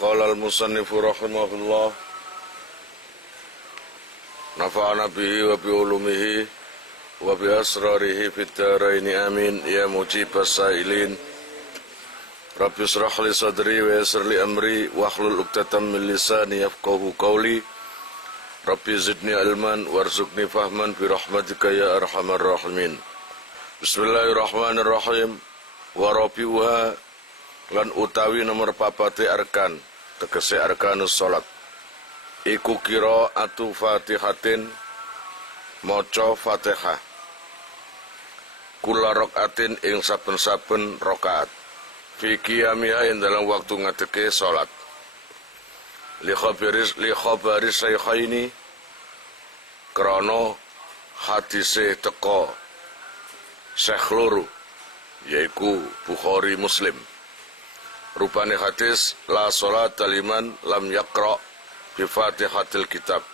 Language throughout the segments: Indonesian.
Qala al-musannifu rahimahullah, nafa'ana bihi wa bi ulumihi wa bi asrarihi fid dharaini amin ya mujibas sa'ilin. Rabbi shrah li sadri wa yassir li amri wahlul 'uqdatam min lisani yafqahu qawli. Rabbi zidni ilman warzuqni fahman bi rahmatika ya arhamar rahimin. Bismillahirrahmanirrahim. Wa rabi'uha lan utawi nomor papate arkan, tegese arkanus salat. Iku qiraatu Fatihatin, maca Fatihah. Kula rakaatin ing saben-saben rakaat. Fi qiyamiha ing dalam waktu ngadeke salat. Li khabari shaykhaini, krana hadise teka Syekh loro, yaiku Bukhari Muslim. Rupane hadis la salata liman lam yaqra bi Fatihatil kitab.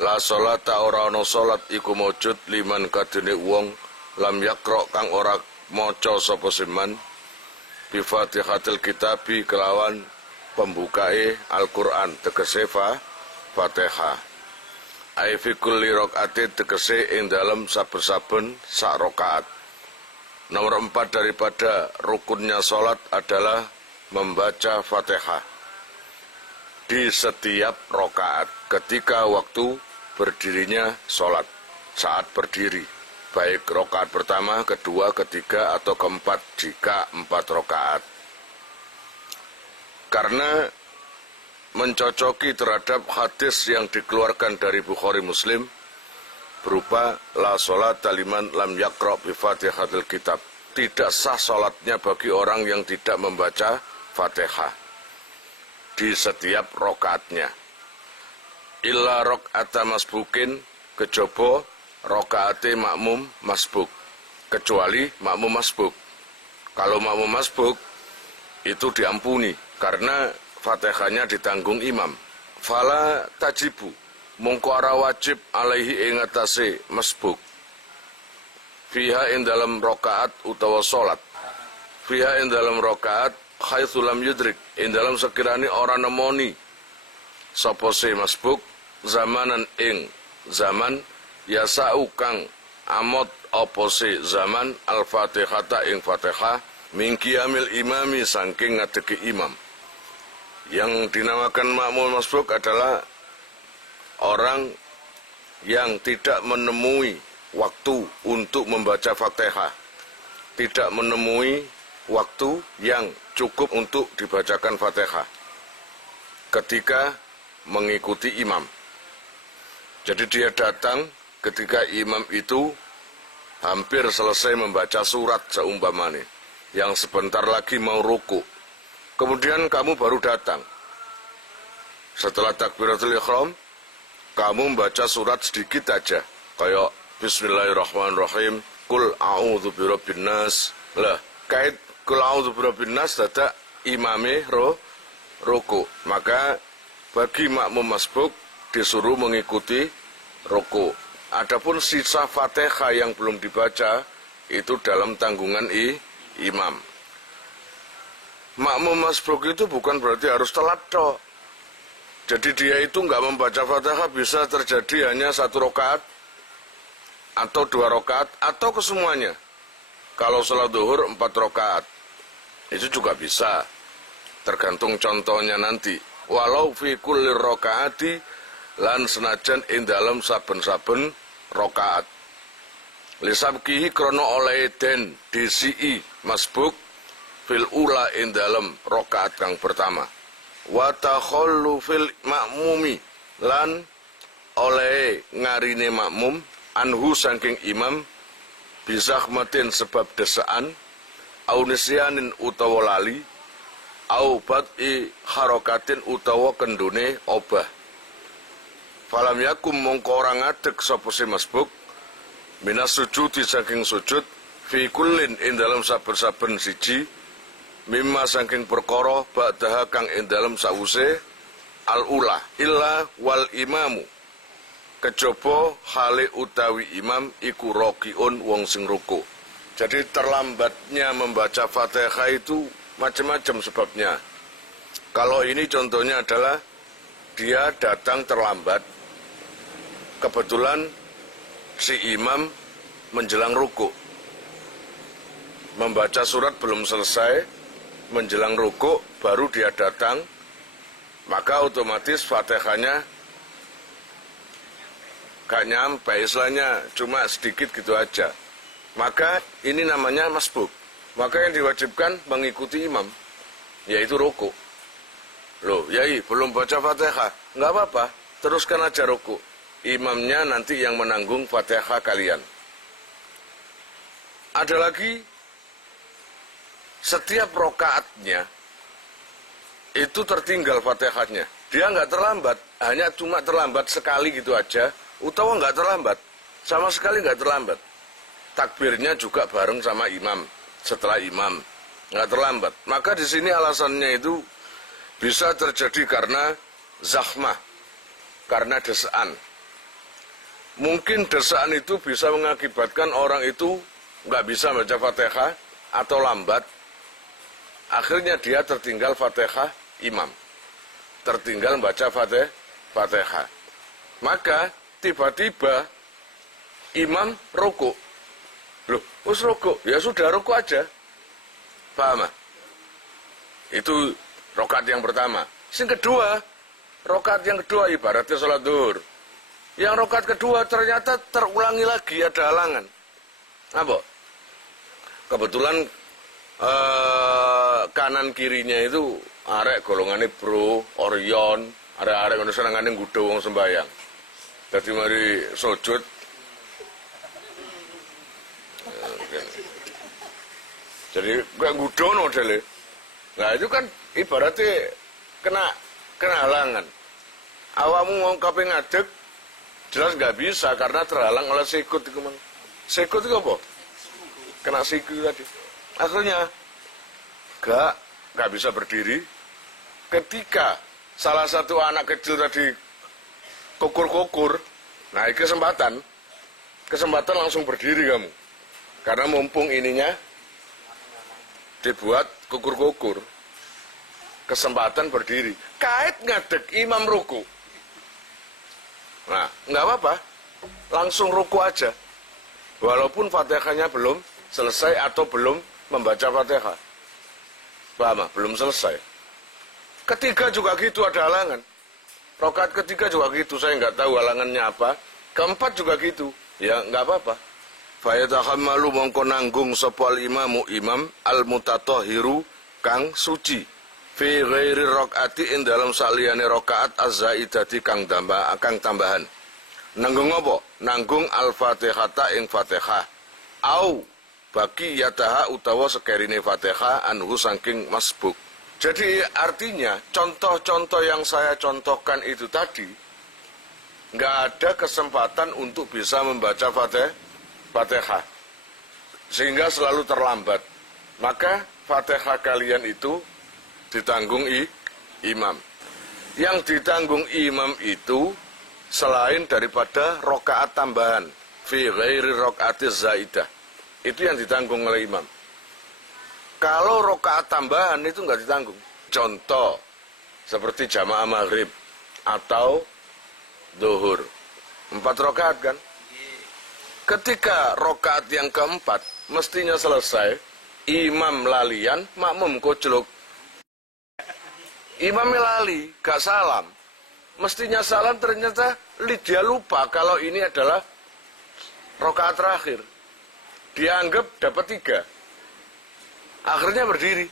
La salata ora ana salat iku maujud liman kadene wong lam yaqra kang ora maca sapa seman bi Fatihatil kitab kelawan pembukae Al-Qur'an tegese Fatihah. Ai fi kulli rakaatin tegese ing dalem saben-saben sak rakaat. Nomor 4 daripada rukunnya salat adalah membaca Fatihah di setiap rakaat ketika waktu berdirinya salat, saat berdiri, baik rakaat pertama, kedua, ketiga, atau keempat jika 4 rakaat. Karena mencocoki terhadap hadis yang dikeluarkan dari Bukhari Muslim berupa la sholata liman lam yaqra bi Fatihatil kitab. Tidak sah salatnya bagi orang yang tidak membaca Fatihah di setiap rakaatnya. Illa rakaata masbukin, kejaba rakaate makmum masbuk, kecuali makmum masbuk. Kalau makmum masbuk itu diampuni karena Fatihahnya ditanggung imam. Fala tajibu, mongko ora wajib alaihi ing atase masbuk. Fiha ing dalam rakaat utawa salat. Fiha ing dalam rakaat haitsu lam yudrik, ing dalam sekirane ora nemoni sapa se masbuk zamanan ing zaman yasau kang amot apa se zaman al-Fatihata ing Fatihah min qiyamil imami saking ngadegi imam. Yang dinamakan makmum masbuk adalah orang yang tidak menemui waktu untuk membaca Fatihah, tidak menemui waktu yang cukup untuk dibacakan Fatihah ketika mengikuti imam. Jadi dia datang ketika imam itu hampir selesai membaca surat seumpamanya, yang sebentar lagi mau ruku. Kemudian kamu baru datang. Setelah takbiratul ihram, kamu membaca surat sedikit aja. Kayak Bismillahirrahmanirrahim, Kul a'udzu birabbin nas. Lah, kait Kul a'udzu birabbin nas dadak imame ruku. Maka bagi makmum masbuk disuruh mengikuti ruku. Adapun sisa Fatihah yang belum dibaca itu dalam tanggungan imam. Makmum masbuk itu bukan berarti harus telat toh. Jadi dia itu nggak membaca Fatihah bisa terjadi hanya 1 rakaat atau 2 rakaat atau kesemuanya. Kalau salat zuhur 4 rakaat itu juga bisa, tergantung contohnya nanti. Walau fi kulli rakaati lan senajan ing dalam saben-saben rakaat. Lisabkihi krono oleh den disi masbuk fil ula ing dalam rakaat kang pertama. Wa takhallu fil makmumi lan oleh ngarine makmum anhu saking imam bizahmatin sebab desaan au nisyanin utawa lali au bad'i harakatin utawa kendune obah. Falam yakum mongko ora ngadeg sapa si masbuk minas sujudi saking sujud fi kullin ing dalam saben-saben siji mimma saking perkara ba'daha kang ing dalam sause al-ula illa wal imamu, kejaba hale utawi imam iku rakiun wong sing ruku. Jadi terlambatnya membaca Fatihah itu macam-macam sebabnya. Kalau ini contohnya adalah dia datang terlambat, kebetulan si imam menjelang ruku, membaca surat belum selesai, menjelang ruku baru dia datang, maka otomatis Fatihahnya gak nyampe, istilahnya cuma sedikit gitu aja. Maka ini namanya masbuk. Maka yang diwajibkan mengikuti imam, yaitu ruku. Loh, yai belum baca Fatihah, nggak apa-apa, teruskan aja ruku. Imamnya nanti yang menanggung Fatihah kalian. Ada lagi, setiap rokaatnya itu tertinggal Fatihahnya. Dia nggak terlambat, hanya cuma terlambat sekali gitu aja, utawa nggak terlambat, sama sekali nggak terlambat. Takbirnya juga bareng sama imam, setelah imam, nggak terlambat. Maka di sini alasannya itu bisa terjadi karena zahmah, karena desaan. Mungkin desaan itu bisa mengakibatkan orang itu nggak bisa baca Fatihah atau lambat. Akhirnya dia tertinggal Fatihah imam, tertinggal baca Fatihah. Maka tiba-tiba imam ruku. Loh, us ruku, ya sudah ruku aja. Paham? Itu rokaat yang pertama. Yang kedua, rokaat yang kedua ibaratnya sholat duhur. Yang rokaat kedua ternyata terulangi lagi, ada halangan. Apa? Kebetulan kanan kirinya itu arek golongannya Bro, Orion, arek-arek yang senengane nggodho wong sembayang. Dadi mari sujud. Jadi gak nggodho modele. Nah itu kan ibaratnya kena halangan. Awakmu mau kape ngadeg, jelas nggak bisa karena terhalang oleh sikut itu. Sikut itu apa? Kena siku tadi. Akhirnya nggak bisa berdiri. Ketika salah satu anak kecil tadi kukur-kukur, nah kesempatan langsung berdiri kamu. Karena mumpung ininya dibuat kukur-kukur, kesempatan berdiri. Kait ngadeg imam ruku. Nah, nggak apa-apa, langsung ruku aja. Walaupun Fatihahnya belum selesai atau belum membaca Fatihah. Paham? Belum selesai. Ketiga juga gitu, ada halangan. Rokaat ketiga juga gitu, saya nggak tahu halangannya apa. Keempat juga gitu, ya nggak apa-apa. Fayatahammalu mongko nanggung sopal imamu imam al-mutatahhiru kang suci fi ghairi rakaati ing dalam saliyane rakaat az-zaidati kang tambahan. Nanggung apa? Nanggung al-Fatihata ing Fatihah. Au bagi yataha utawa sekerine Fatihah anhu saking masbuk. Jadi artinya contoh-contoh yang saya contohkan itu tadi nggak ada kesempatan untuk bisa membaca Fatihah sehingga selalu terlambat. Maka Fatihah kalian itu ditanggung imam. Yang ditanggung imam itu selain daripada rokaat tambahan fi ghairi rokaatiz zaidah, itu yang ditanggung oleh imam. Kalau rokaat tambahan itu nggak ditanggung. Contoh seperti jamaah maghrib atau zuhur, 4 rokaat kan. Ketika rokaat yang keempat mestinya selesai, imam lalian, makmum koclok. Imam lali, gak salam. Mestinya salam, ternyata dia lupa kalau ini adalah rokaat terakhir. Dianggap dapat 3. Akhirnya berdiri.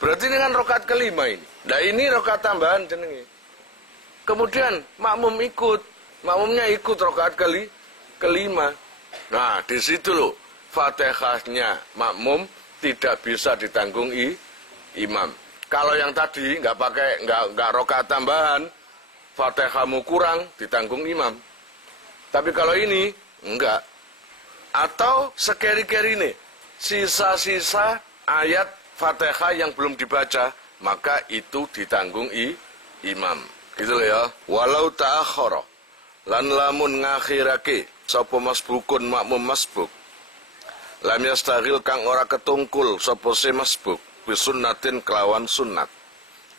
Berarti dengan rokaat kelima ini. Nah ini rokaat tambahan jenenge. Kemudian makmum ikut. Makmumnya ikut rokaat kelima. Nah, di situ loh Fatihahnya makmum tidak bisa ditanggung imam. Kalau yang tadi nggak rokaat tambahan, Fatihahmu kurang ditanggung imam. Tapi kalau ini enggak. Atau sekeri-kerine, sisa-sisa ayat Fatihah yang belum dibaca, maka itu ditanggung imam. Gitu loh ya. Walau ta'akhara lan lamun ngakhirake sapa masbukun makmum masbuk, lam yastaghil kang ora ketungkul sapa se masbuk bisunnatin kelawan sunnat.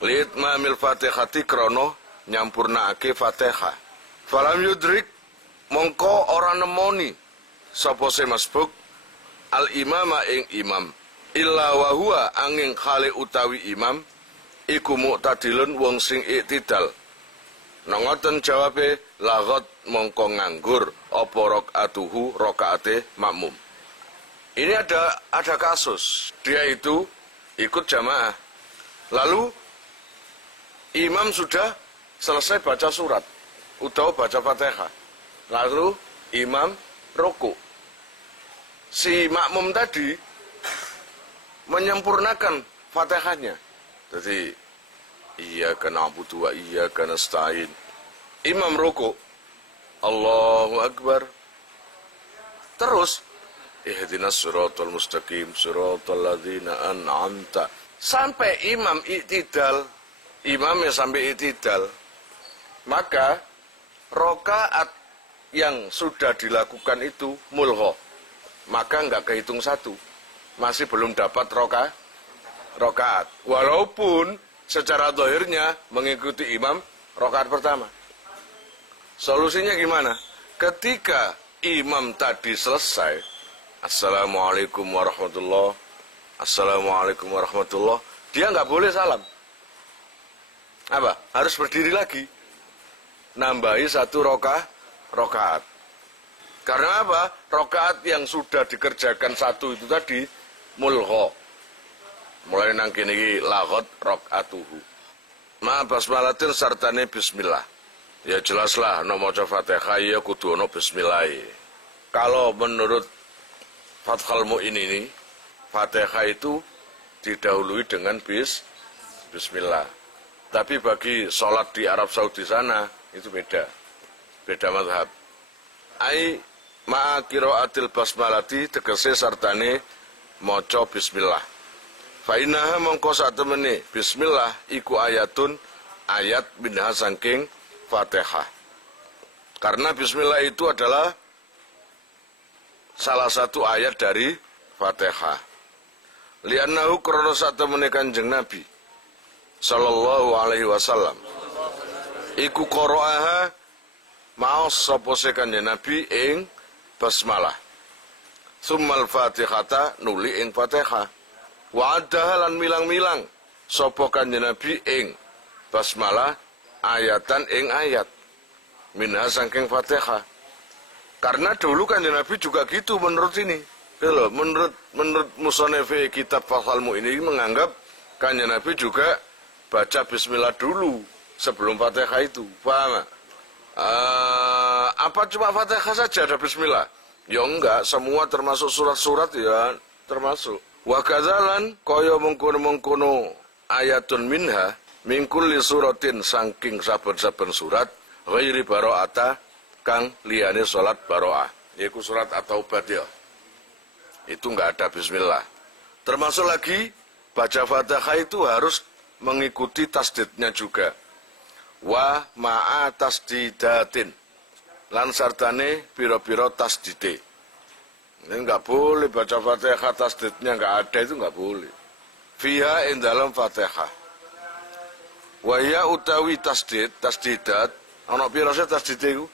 Litmamil Fatihati krono nyampurnaake Fatihah. Falam yudrik mongko ora nemoni sapa se masbuk al imama ing imam illa wa huwa angin khali utawi imam iku mu'tadilun wong sing iktidal. Nongoten jawabe lagot mongko nganggur apa rakaatuhu rakaate makmum. Ini ada kasus, dia itu ikut jamaah. Lalu imam sudah selesai baca surat, utawa baca Fatihah. Lalu imam ruku. Si makmum tadi menyempurnakan Fatihahnya. Jadi iyyaka na'budu wa iyyaka nasta'in. Imam ruku. Allahu Akbar. Terus ihdinas siratal mustaqim siratal ladzina an'amta. Sampai imam iktidal. Imamnya sampai iktidal. Maka rakaat yang sudah dilakukan itu mulgha. Maka enggak kehitung satu. Masih belum dapat rakaat. Walaupun secara zahirnya mengikuti imam rakaat pertama. Solusinya gimana? Ketika imam tadi selesai, Assalamualaikum warahmatullahi, Assalamualaikum warahmatullahi, dia nggak boleh salam. Apa? Harus berdiri lagi. Nambahi satu rakaat. Karena apa? Rakaat yang sudah dikerjakan satu itu tadi mulgha. Mulai nang kene iki lagot rakaatuhu. Ma basmalatin sartane bismillah. Ya jelaslah nek maca Fatihah ya kudu ana bismillah. Kalau menurut Fathul Mu'in ini Fatihah itu didahului dengan bismillah. Tapi bagi sholat di Arab Saudi sana itu beda mazhab. Ai ma'a qiraatil basmalati tegese sartane maca bismillah. Fa innaha mongko satemene bismillah iku ayatun ayat minha saking Fatihah. Karena bismillah itu adalah salah satu ayat dari Fatihah. Li'annahu krana satemene Kanjeng Nabi sallallahu alaihi wasallam iku qara'aha maos sapa se Kanjeng Nabi ing basmalah. Summal Fatihata nuli ing Fatihah. Wa adalan milang-milang sapa Kanjeng Nabi ing basmalah ayatan ing ayat minha saking Fatihah. Karena dulu Kanjeng Nabi juga gitu menurut ini. Loh, menurut musannif kitab Fathul Mu'in ini menganggap Kanjeng Nabi juga baca bismillah dulu sebelum Fatihah itu. Paham? Apa cuma Fatihah saja ada bismillah? Ya enggak, semua termasuk surat-surat ya termasuk. Wa kadzalan kaya mengkono-mengkono ayatun minha min kulli suratin saking saben-saben surat ghairi bara'ata kang liyane salat bara'ah. Yaitu surat At-Taubah ya. Itu enggak ada bismillah. Termasuk lagi baca Fatihah itu harus mengikuti tasdidnya juga. Wa ma'a tasdidatin. Lan sartane pira-pira tasdite. Ini enggak boleh baca Fatihah tasdidnya enggak ada, itu enggak boleh. Fiha ing dalam Fatihah. Wa ya utawi tasdidat, ana pira sih tasdite iku?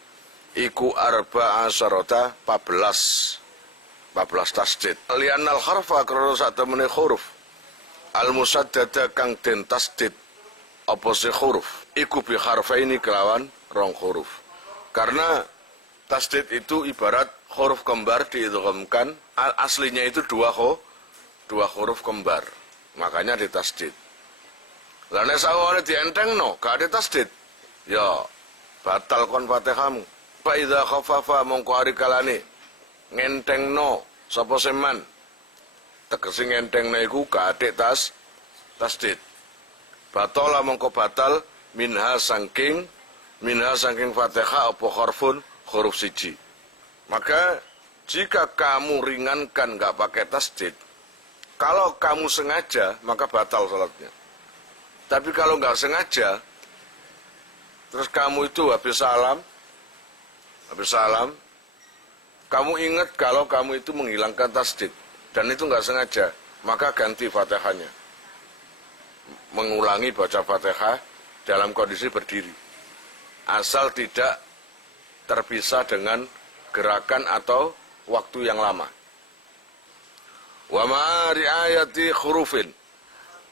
Iku arba'a syarata 14 tasdid. Lianal harfa krana satemene huruf al musaddada kang den tasdid apa se huruf iku bi harfaini kelawan rong huruf. Karena tasdid itu ibarat huruf kembar diidghamkan, aslinya itu dua huruf kembar. Makanya ditasdid. Lah nek sawane dientengno, gak ada tasdid. Ya batal kon Fatihahmu. Fa idza khaffafa mongko ari kalane ngentengno sapa seman. Tegese ngentengno iku gak ada tasdid. Batola mongko batal minha saking Fatihah apa huruf siji. Maka jika kamu ringankan gak pakai tasdid, kalau kamu sengaja maka batal salatnya. Tapi kalau gak sengaja, terus kamu itu habis salam, kamu ingat kalau kamu itu menghilangkan tasdid dan itu gak sengaja, maka ganti Fatihahnya. mengulangi baca Fatihah dalam kondisi berdiri. Asal tidak terpisah dengan gerakan atau waktu yang lama. Wa ma'ari ayati hurufin.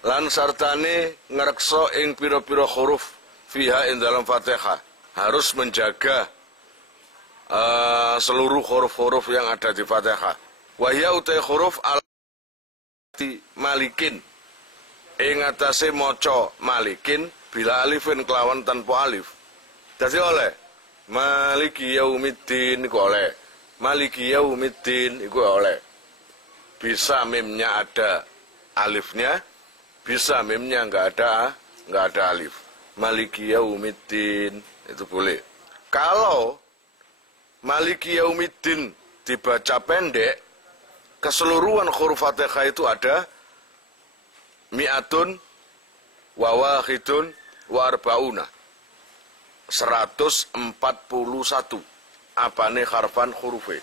Lan sartane ngrekso ing pira-pira huruf fiha ing dalam Fatihah. Harus menjaga seluruh huruf-huruf yang ada di Fatihah. Wa hiya utai huruf alati malikin. Ing atase maca malikin bila alifin kelawan tanpa alif. Dadi oleh Maliki yaumiddin iku oleh. Maliki yaumiddin iku oleh. Bisa mimnya ada alifnya, bisa mimnya enggak ada alif. Maliki yaumiddin itu boleh. Kalau Maliki yaumiddin dibaca pendek, keseluruhan huruf Fatihah itu ada mi'atun wa wahidun wa arbauna. 141 apane harfan hurufe.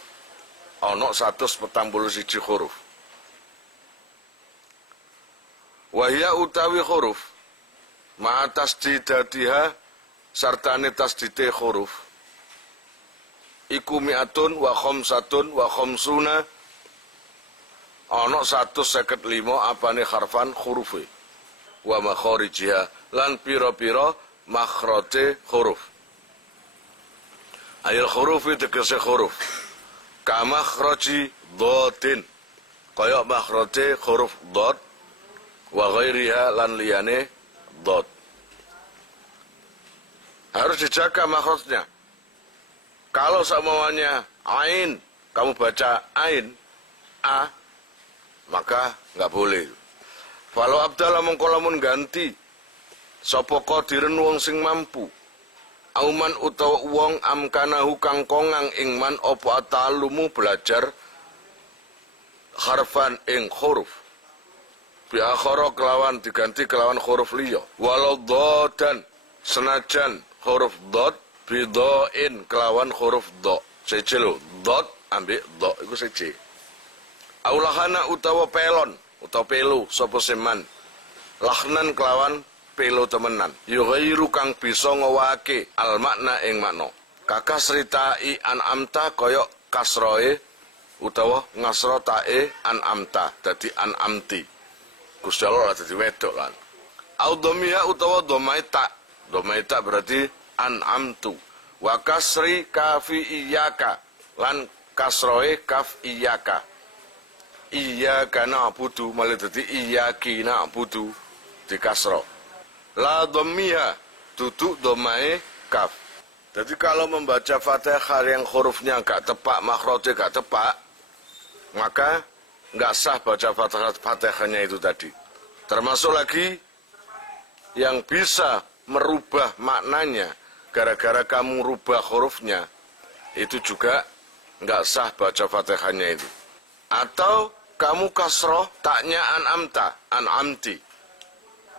Ono 141 huruf. Wahya utawi huruf ma tasdidatiha sartane tasdite huruf iku mi'atun wa khamsatun wa khamsuna. Ono 155 apane harfan hurufe. Wa makharijiha lan pira-pira makhrote huruf. Ayat huruf itu tegese huruf. Ka makhroji dhotin. Kaya makhrote huruf dhot. Wa ghairiha lan liyane dhot. Harus dijaga makhrojnya. Kalau semuanya ain, kamu baca ain, a, maka nggak boleh. Falau abdallah mengkolamun ganti sapa qadirun wong sing mampu. Auman utawa wong amkanahu kang kongang ing man apa atalumu belajar harfan ing huruf. Bi akhara kelawan diganti kelawan huruf liya. Walau dhodan senajan huruf dhad bidoin kelawan huruf dho. Siji lho, dhad ambek dho iku siji. Aulahana utawa pelon utawa pelu sapa seman. Lahnan kelawan pelo temenan yughairu kang bisa ngowake al makna ing makna kakasritai an amta koyok kasroe utawa ngasrotae an amta dadi an amti Gusti Allah dadi wedok lan audhamia utawa domaita berarti an amtu wa kasri kafi iyaka lan kasroe kaf iyaka na'budu malah dadi iyaki na'budu di kasro. La dhammiha duduk domai kaf. Jadi kalau membaca Fatihah yang hurufnya gak tepat, makhrajnya gak tepat, maka gak sah baca Fatihahnya itu tadi. Termasuk lagi yang bisa merubah maknanya gara-gara kamu rubah hurufnya, itu juga gak sah baca Fatihahnya itu. Atau kamu kasroh taknya an'amti,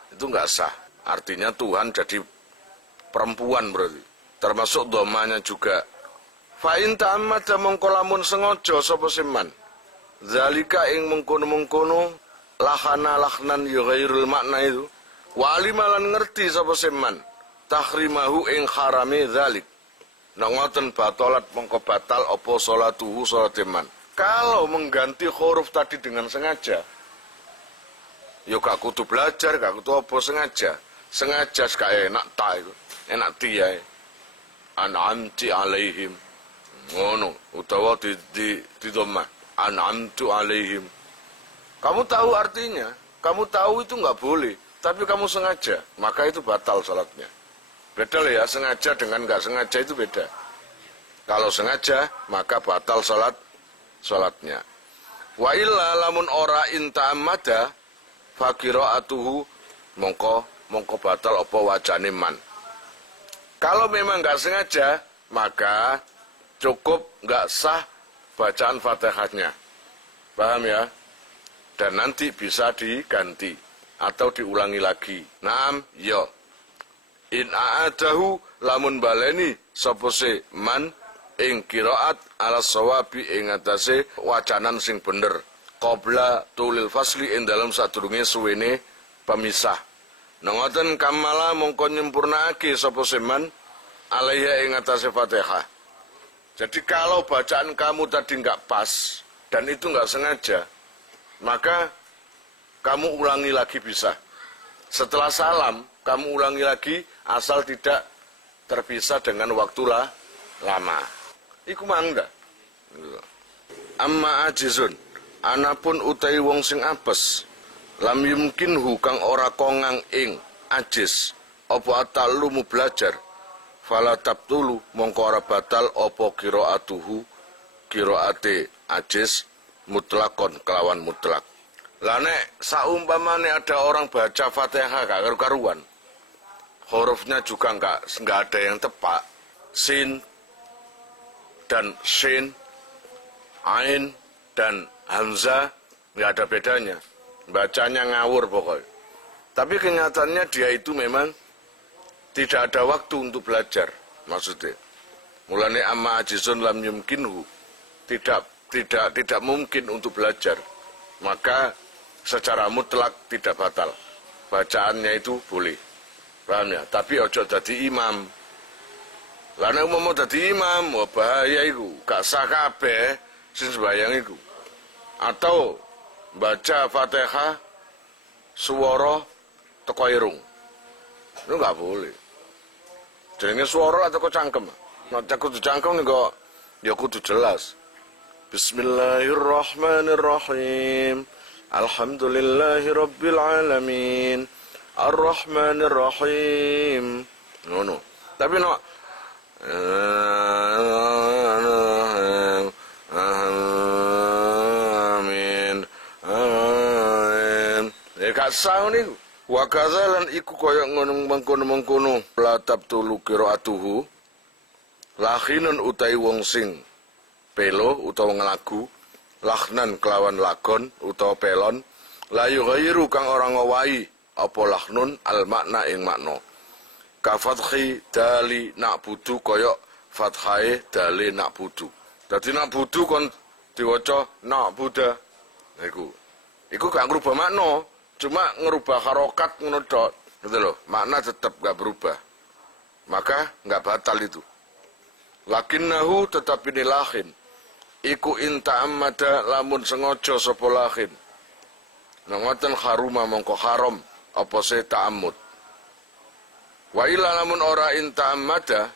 itu gak sah. Artinya Tuhan jadi perempuan berarti. Termasuk domanya juga. Fa'in ta'amada mengkolamun sengojo sapa seman. Zalika ing mengkono-mengkono lahnan yughairul makna itu. Wa alimalan ngerti sapa seman. Tahrimahu ing harami zalik. Nongoten batalat mongko batal apa salatuhu salat seman. Kalau mengganti huruf tadi dengan sengaja, yo gak kudu belajar, gak kudu apa sengaja sekaya enak ta itu, enak tiya. An'amti alaihim, ngono, utawa di dhamma, an'amtu alaihim. Kamu tahu artinya, kamu tahu itu nggak boleh, tapi kamu sengaja, maka itu batal salatnya. Beda ya, sengaja dengan nggak sengaja itu beda. Kalau sengaja, maka batal salatnya. Wa illa lamun ora inta amada fakiraatuhu mongko batal apa wajane man. Kalau memang nggak sengaja, maka cukup nggak sah bacaan Fatihahnya. Paham ya? Dan nanti bisa diganti atau diulangi lagi. Naam, yo. In a'adahu lamun baleni sapa se man ing qiraat ala sawabi ing atase wacanan sing bener. Qabla tulil fasli ing dalam sadurunge suwene pemisah. Nongoten kamala mongko nyempurnake sapa seman alaiha ing atase Fatihah. Jadi kalau bacaan kamu tadi nggak pas dan itu nggak sengaja, maka kamu ulangi lagi bisa. Setelah salam, kamu ulangi lagi asal tidak terpisah dengan waktu lama. Iku mangga. Amma ajizun, anapun utai wong sing apes. Lam yumkinhu kang ora kongang ing ajiz apa atalumu belajar fala tabtulu mongko ora batal apa qiraatuhu qiraate ajiz mutlakon kelawan mutlak. Lah nek saumpamane ada orang baca Fatihah gak karu-karuan, hurufnya juga enggak ada yang tepat, sin dan shin, ain dan hamzah enggak ada bedanya. Bacanya ngawur pokoknya. Tapi kenyataannya dia itu memang tidak ada waktu untuk belajar, maksudnya. Mulane amma ajizun lam yumkinhu, tidak mungkin untuk belajar. Maka secara mutlak tidak batal. Bacaannya itu boleh. Paham ya? Tapi ojo dadi imam. Lah nek umpama dadi imam, wah bahaya iku. Gak sah kabeh sing sembayang iku. Atau baca Fatihah swara teko irung. Itu enggak boleh. Jenenge swara atau kok cangkem. Nek kudu cangkem kok ya kudu jelas. Bismillahirrahmanirrahim. Alhamdulillahirabbil alamin. Arrahmanirrahim. Ngono. Tapi no kasau niku wa kadzalan iku kaya ngono mengkono-mengkono la tabtulu qiraatuhu lakhinun utai wong sing pelo utawa nglagu lakhnan kelawan lakon utawa pelon la yughayyiru kang ora ngowahi apa lakhnun al makna ing makna ka fathi dali na'budu kaya fathae dali na'budu. Dadi na'budu kon diwaca na'buda iku gak ngrubah makna, cuma ngerubah harokat ngono tok, gitu loh. Makna tetap gak berubah. Maka gak batal itu. Lakinnahu tetap ini lakhin. Iku inta amada lamun sengojo sapa lakhin. Nongoten haruma mongko haram apa se ta'ammud. Wa ila lamun ora inta amada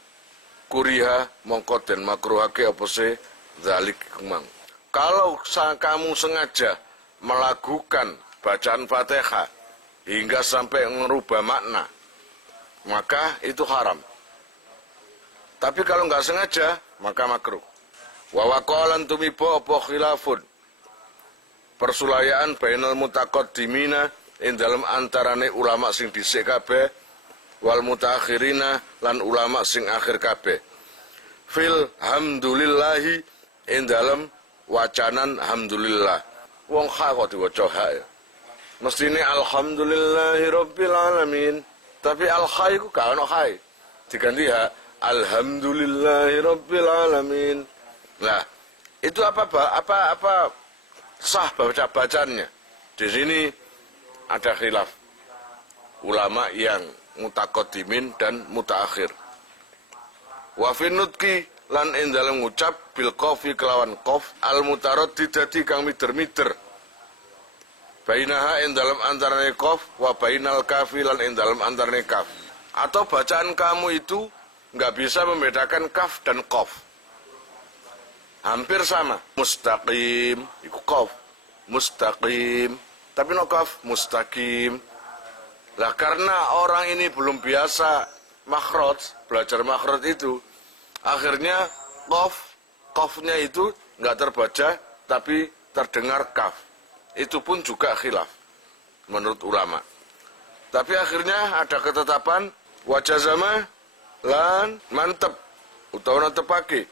kuriha mongko den makruhake apa se zalik kumang. Kalau kamu sengaja melakukan bacaan Fatihah hingga sampai merubah makna, maka itu haram. Tapi kalau nggak sengaja, maka makruh. Wa waqalan tumibo apa khilafun. Persulayaan bainal mutaqaddimina ing dalem antarane ulama sing dhisik kabeh wal mutaakhirina lan ulama sing akhir kabeh. Fil hamdulillahi ing dalem wacanan hamdulillah. Wong ha kok diwaca ha ya. Mestine alhamdulillahirabbil alamin. Tapi al-ha iku gak ono ha. Diganti ha alhamdulillahirabbil alamin. Nah, itu apa sah bacaannya. Di sini ada khilaf ulama yang mutaqaddimin dan mutaakhir. Wa fi nutqi lan ing dalem ngucap bil qafi kelawan qaf al mutaraddid dadi kang mider-mider. Bainaha ing dalem antarane qaf wa bainal kafi lan ing dalem antarane kaf. Atau bacaan kamu itu enggak bisa membedakan kaf dan qaf. Hampir sama. Mustaqim iku qaf. Mustaqim tapi no qaf mustaqim. Lah karena orang ini belum biasa makhraj, belajar makhraj itu, akhirnya qafnya itu enggak terbaca tapi terdengar kaf. Itu pun juga khilaf menurut ulama. Tapi akhirnya ada ketetapan wajazama lan mantep utawa tepake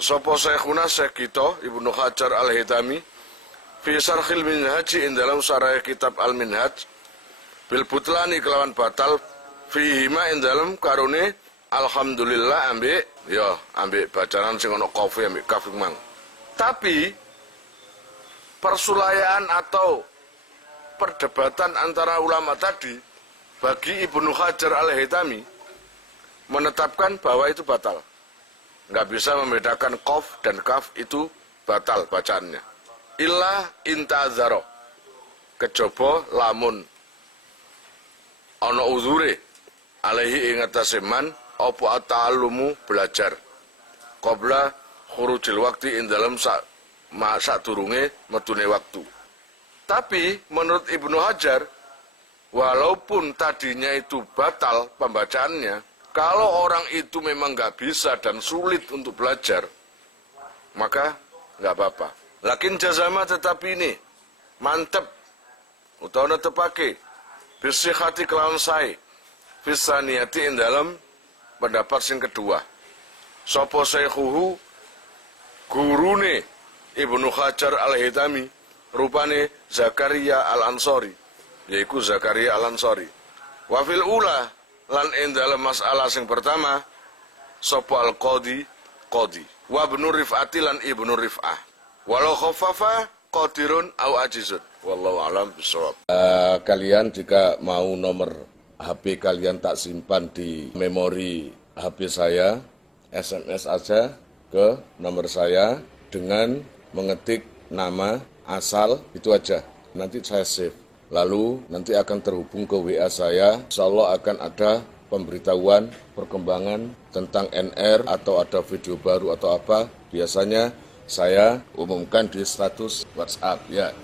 sapa syekhuna syekh kita Ibnu Hajar Al-Haytami fi Syarhil Minhaj ing dalam syarah kitab Al-Minhaj bil butlani kelawan batal fihi ma ing dalam karone alhamdulillah ambek bacaan sing ana qaf ambek kaf mang. Tapi persulayaan atau perdebatan antara ulama tadi bagi Ibnu Hajar Al-Haytami menetapkan bahwa itu batal. Nggak bisa membedakan qaf dan kaf itu batal bacaannya. Illa intazaro, kejaba lamun ana uzure alaihi ing atase man apa ta'allumu belajar qabla khurujil waqti ing dalem sadurunge metune waktu. Tapi menurut Ibnu Hajar, walaupun tadinya itu batal pembacaannya, kalau orang itu memang nggak bisa dan sulit untuk belajar, maka nggak apa-apa. Lakin jazama tetapi ini mantep utawa tepake bisihati kelawan sae fisaniyati ing dalam pendapat sing kedua. Sapa saykhuhu gurune Ibnu Hajar Al-Haytami rupane Zakaria Al-Ansari, yaiku Zakaria Al-Ansari. Wa fil ula lan ing dalam masalah sing pertama sapa al-qadi wa ibnu Rif'ati lan ibnu Rif'ah walau khaffafa qadirun au ajizun wallahu alam bisawab. Kalian jika mau nomor HP kalian tak simpan di memori HP saya, SMS aja ke nomor saya dengan mengetik nama asal itu aja, nanti saya save. Lalu nanti akan terhubung ke WA saya, insya Allah akan ada pemberitahuan perkembangan tentang NR atau ada video baru atau apa. Biasanya saya umumkan di status WhatsApp ya.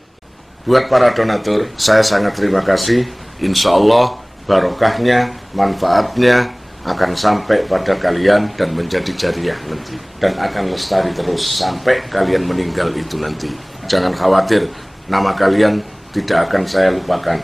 Buat para donatur, saya sangat terima kasih. Insya Allah barokahnya, manfaatnya akan sampai pada kalian dan menjadi jariah nanti. Dan akan lestari terus sampai kalian meninggal itu nanti. Jangan khawatir, nama kalian tidak akan saya lupakan.